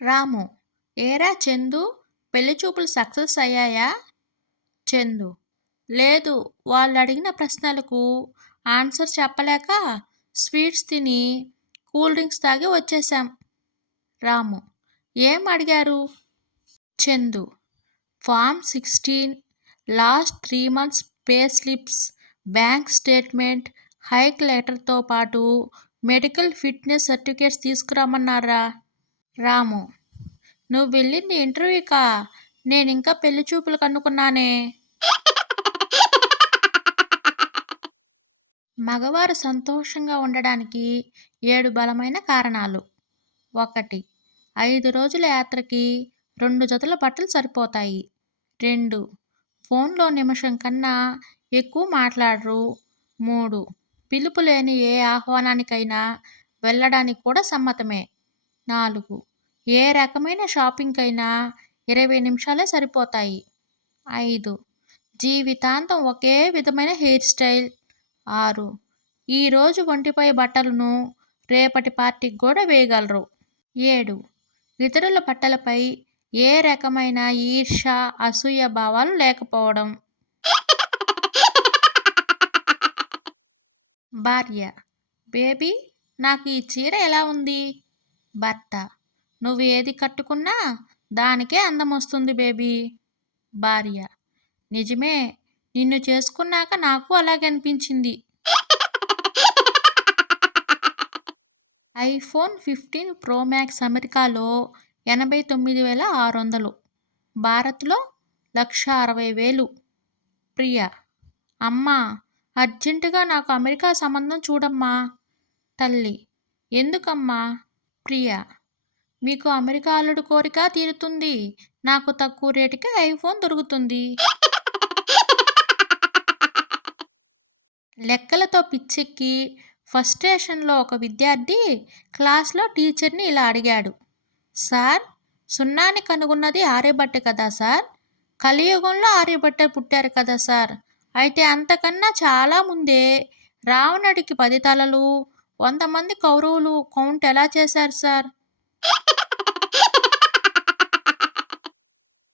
రాము: ఏరా చందు, పెళ్లి చూపులు సక్సెస్ అయ్యాయా? చందు: లేదు, వాళ్ళడిగిన ప్రశ్నలకు ఆన్సర్ చెప్పలేక స్వీట్స్ తిని కూల్ డ్రింక్స్ తాగి వచ్చేశాం. రాము: ఏం అడిగారు? Chandu: form 16, last 3 months pay slips, bank statement, hike లెటర్తో పాటు మెడికల్ ఫిట్నెస్ సర్టిఫికేట్స్ తీసుకురమ్మన్నారా? రాము: నువ్వు వెళ్ళింది ఇంటర్వ్యూకా? నేనింకా పెళ్లి చూపులకు అనుకున్నానే. మగవారు సంతోషంగా ఉండడానికి 7 బలమైన కారణాలు. 1. 5 రోజుల యాత్రకి 2 జతల బట్టలు సరిపోతాయి. 2. ఫోన్లో నిమిషం కన్నా ఎక్కువ మాట్లాడరు. 3. పిలుపు లేని ఏ ఆహ్వానానికైనా వెళ్ళడానికి కూడా సమ్మతమే. 4. ఏ రకమైన షాపింగ్కైనా 20 నిమిషాలే సరిపోతాయి. 5. జీవితాంతం ఒకే విధమైన హెయిర్ స్టైల్. 6. ఈరోజు ఒంటిపై బట్టలను రేపటి పార్టీకి కూడా వేయగలరు. 7. ఇతరుల బట్టలపై ఏ రకమైన ఈర్ష్య, అసూయ భావాలు లేకపోవడం. భార్య: బేబీ, నాకు ఈ చీర ఎలా ఉంది? భర్త: నువ్వు ఏది కట్టుకున్నా దానికే అందం వస్తుంది బేబీ. భార్య: నిజమే, నిన్ను చేసుకున్నాక నాకు అలాగే అనిపించింది. ఐఫోన్ 15 ప్రో మ్యాక్స్ అమెరికాలో 89,600, భారత్లో 1,60,000. ప్రియ: అమ్మా, అర్జెంటుగా నాకు అమెరికా సంబంధం చూడమ్మా. తల్లి: ఎందుకమ్మా? ప్రియ: మీకు అమెరికా అల్లుడు కోరిక తీరుతుంది, నాకు తక్కువ రేటుకి ఐఫోన్ దొరుకుతుంది. లెక్కలతో పిచ్చెక్కి ఫస్ట్రేషన్లో ఒక విద్యార్థి క్లాస్లో టీచర్ని ఇలా అడిగాడు: సార్, సున్నాని కనుగొన్నది ఆర్యభట్ట కదా సార్? కలియుగంలో ఆర్యభట్ట పుట్టారు కదా సార్? అయితే అంతకన్నా చాలా ముందే రావణుడికి 10 తలలు, 100 మంది కౌరవులు కౌంట్ ఎలా చేశారు సార్?